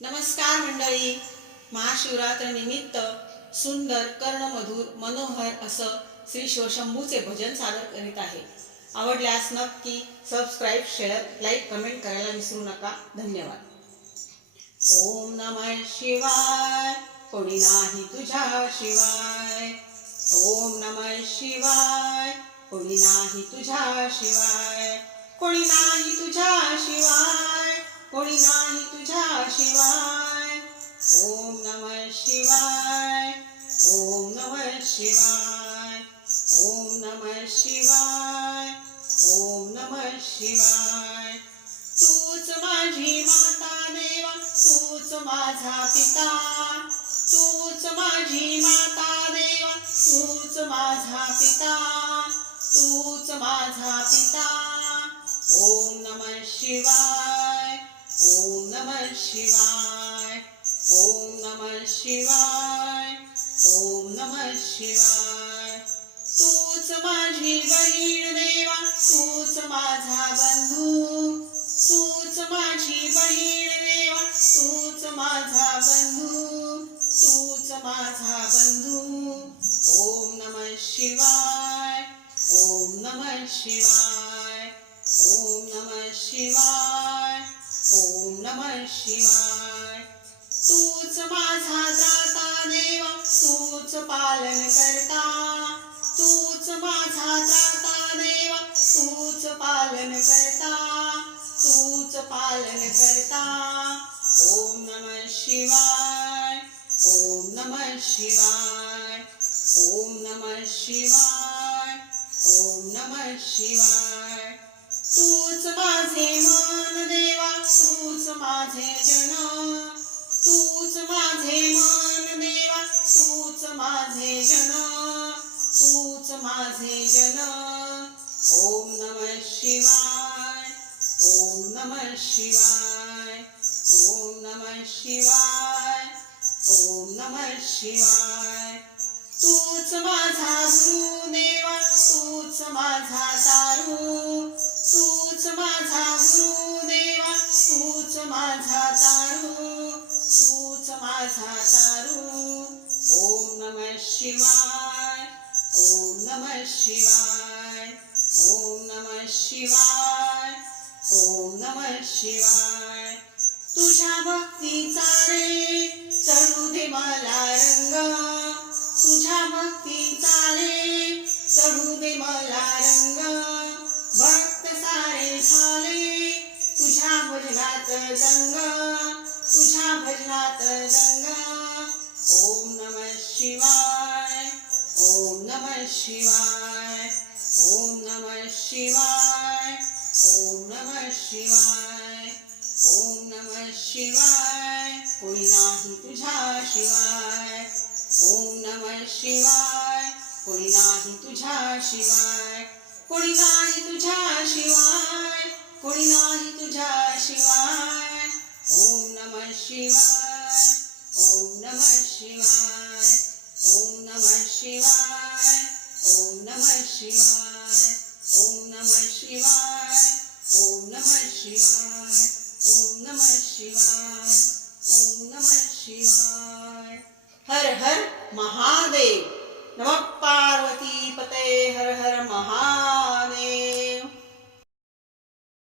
नमस्कार मंडळी. महाशिवरात्र निमित्त सुंदर कर्णमधुर मनोहर असं श्री शिवशंभूचे भजन सादर करीत आहे. आवडल्यास नक्की सबस्क्राईब शेअर लाईक कमेंट करायला विसरू नका. धन्यवाद. ओम नम शिवाय. कोणी नाही तुझ्या शिवाय. ओम नम शिवाय. कोणी नाही तुझ्या शिवाय. कोणी नाही तुझ्या शिवाय. कोणी नाही तुझ्या नमः शिवाय. ओम नमः शिवाय. तूच माझी माता देवा तूच माझा पिता. तूच माझी माता देवा तूच माझा पिता. तूच माझा पिता. ओम नमः शिवाय. ओम नमः शिवाय. ओम नमः शिवाय. ओम नमः शिवाय. तूच माझी बहीण देवा तूच माझा बंधू. तूच माझी बहीण देवा तूच माझा बंधू. तूच माझा बंधू. ओम नमः शिवाय ओम नमः शिवाय ओम नमः शिवाय ओम नमः शिवाय. तूच माझा दाता देवा तूच पालन करता पालन करता तूच पालन करता. ओम नमः शिवाय ओम नमः शिवाय ओम नमः शिवाय ओम नमः शिवाय. तूच माझे मान देवा तूच माझे जन. तूच माझे मान देवा तूच माझे जन. तूच माझे जन. ओम नमः शिवाय ओम नमः शिवाय ओम नमः शिवाय। तूच माझा गुरु देवा तूच माझा तारू तूच माझा गुरु देवा तूच माझा तारू तूच माझा तारू ओम नमः शिवाय ओम नमः शिवाय ओम नमः शिवाय। ओम नमः शिवाय. तुझ्या भक्तीचा रे चढू दे मला रंग. तुझ्या भक्तीचा रे चढू दे मला रंग. भक्त सारे झाले तुझ्या भजनात दंग. तुझ्या भजनात दंग. ओम नमः शिवाय. ओम नमः शिवाय. ओम नमः शिवाय. शिवाय. ओम नमः शिवाय. कोणी नाही तुझ्या शिवाय. ओम नमः शिवाय. कोणी नाही तुझ्या शिवाय. कोणी नाही तुझ्या शिवाय. कोणी नाही तुझ्या शिवाय. ओम नमः शिवाय. ओम नमः शिवाय. ओम नमः शिवाय. ओम नमः शिवाय. ओम नमः शिवाय. ओम नमः शिवाय ओम नमः शिवाय ओम नमः शिवाय हर हर महादेव नमः पार्वती पते हर हर महादेव